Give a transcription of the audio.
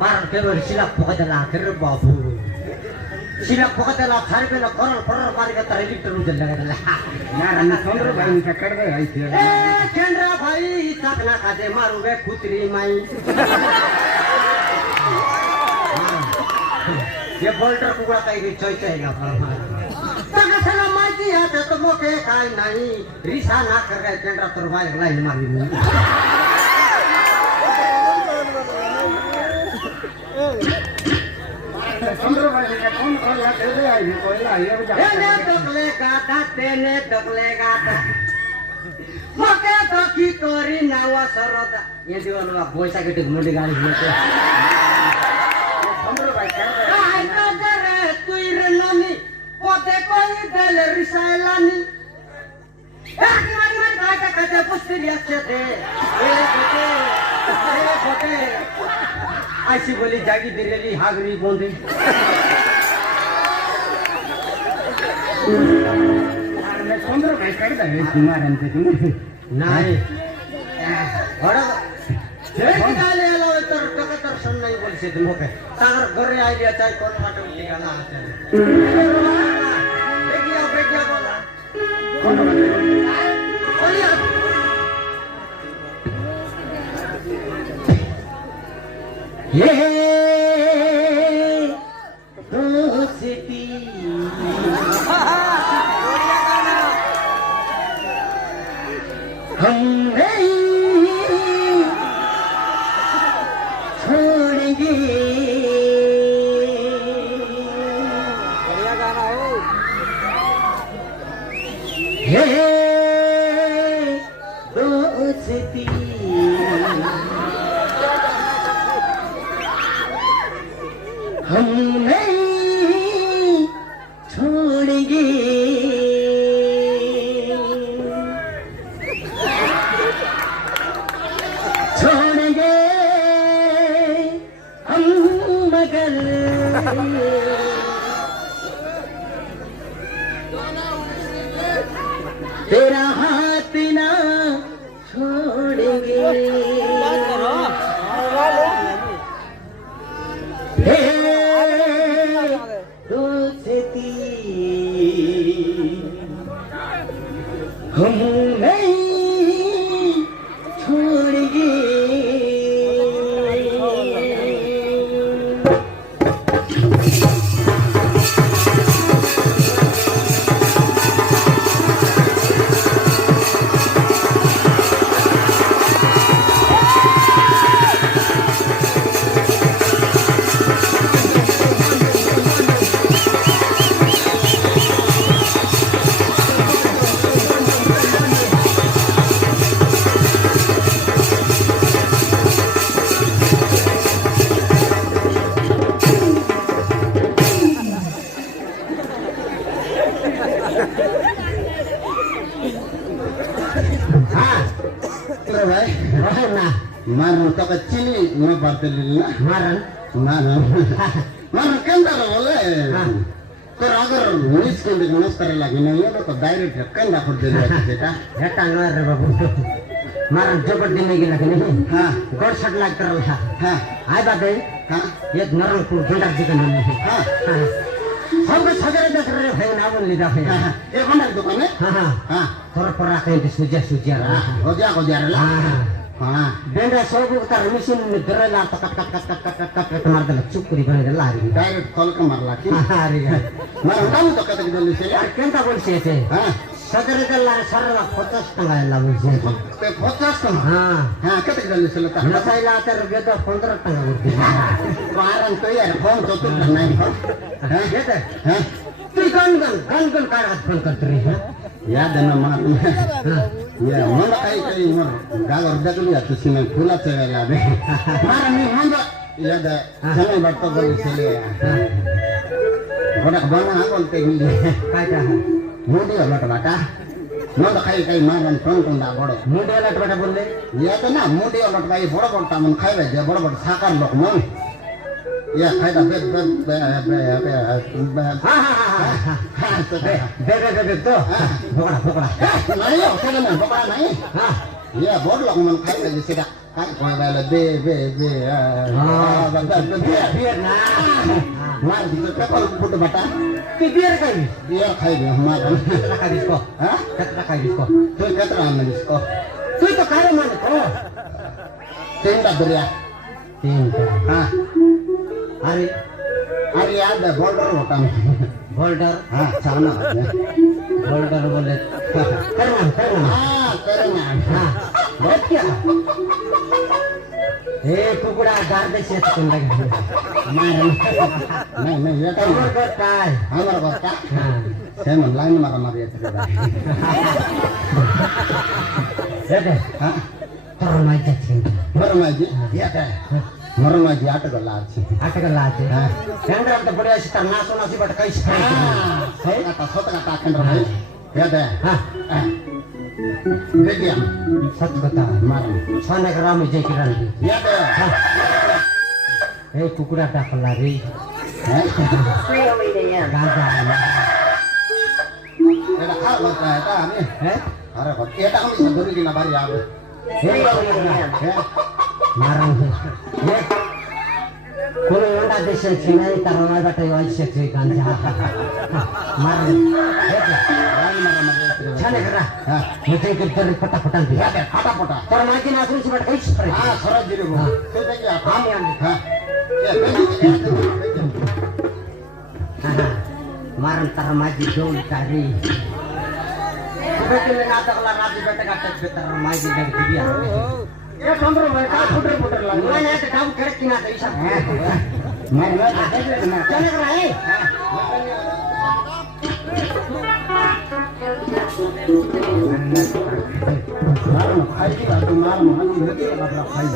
Mar kebal silap pokadala ker babu. Silap pokadala thar pe na koral koral mar ka tarik terus jalan kadala. Naran Chandra bhai ka kar gaya ai thia. Chandra bhai takna kade maru be kutri mai. ये बोल्टर कुकड़ा कहीं भी चोई चाहिए तक सला माजी है तो मोके काई नहीं रिसा ना कर गए केंद्र तुरवाई लाइन मारी मुझे Chandra bhai ka kaun kar la de ai ni koi la ye ja. ने तकलेगा तेने तकलेगा मोके तो की तोरी नावा सरदा ये दीवाना पैसा के टिक मुंडी गाड़ी है Chandra bhai ka Pote koi del risailani ek mari kata kata pusti liachte pote aisi boli jagi direli hagri bondi Chandra bhai kar da hai tumaran te tum nahi ora jai dale alo tar takatar sun nahi boli se tum hoke tagar gore ai dia chai kon mate uti gala ate ये दोस्ती हम नहीं छोड़ेंगे ये दोस्ती हम नहीं छोड़ेंगे छोड़ेंगे हम मगर तेरा हाथ ना छोड़ेंगे हम नहीं छोड़ेंगे Maran tak kecil ni, mana partai lila? Maran, kan tak boleh. Kalau agar nulis kan dengan sekali lagi ni, ya tu direct kan dah kerja kita. Ya tanggal berapa? Maran cepat dimiliki lagi ni. God shot lagi terus. Ay bagai, ya naran pun gendar juga ni. Sampai sahaja dah kerja hai namun lidah hai. Ya mana tu kan? Thora pernah kau disuja lah. Koja lah. Benda sobu kita mesin negara lah tak kemar dalam cukup ribuan lari. Direct call kemar lagi. Hari kan. Malam kamu tak kata kita lupa. Kita pun sih. Sekarang kita lari sarla fotos tengah lalu sih. Fotos tengah. Kata kita lupa. Nasai lah terjadi kontrak tengah urut. Kemarin tu ya phone tutup naik. Kita. Tu kan karat phone kerteri. Ya dan nama. Ya, mana kai mor gagar dulu ya tuh sini pula cewek lah deh. Mana nih mana? Ya dah, sana batok gol sini ya. Orang kebanyakan aku tinggi. Kaca. Muda lah kata. Mana kai mana pun dah bodoh. Muda lah kata boleh. Ya tu na muda lah kai bodoh taman kai aja bodoh sakar lok mon. Ya kai dah bet tuh. Bokra. Naya, saya mana bokra naya. Ya bodoh lah mon kai aja sih dah. काय कोणाला दे beer ना मार तिथं कपाल foot बटा ती beer काय beer खाई दे मार रखा दिसको हा कतरा काय दिसको तू कतरा आणलं दिसको तू तो काय माने को तीनटा दर्या तीन हा अरे अरे याद बोल्डर होता होल्डर हा चावना होल्डर बोले करना हा करना हा बहुत क्या हे कुकुडा गार्डे शेत कुंडा नाही येता काय काय आम्हाला बघता हा ते म्हणला मला मार येते हा तर माहिती चिंता बरं माझी येत आहे मरण माझी आटकला आजची आटकला आहे चंद्रांत बडी अशी तर नाचून बट काहीच स्वतः टाकंड भाई येत आहे हा वेगळ्या सत्कता मार सोन्याक राम जय किरण येत आहे हे कुकुडा टाकला रे गाजा এটা খারাপ কথা এটা আমি হ্যাঁ খারাপ কথা এটা আমি ধরে কিনা বাড়ি যাবে हे হ্যাঁ मारन हे कोणी एवढा देशाची नाही तर माझा काही आयुष्याचे गांजा मारन छान आहे का हा म्हणजे तरी पटापटा फटाफटा तर माझी नाचूची बट काहीच हा खरंच दिले भाऊ ते देखील आम्ही आणले हा मारन तर माझी दोन तारी नाटकला राजी बेटा तर माझी गडबडी आहे ये पंद्रह भाई का फुटर लागला नाही नाही काम करत की नाही इशा मार चले का नाही मार खाई की बात मार मार खाई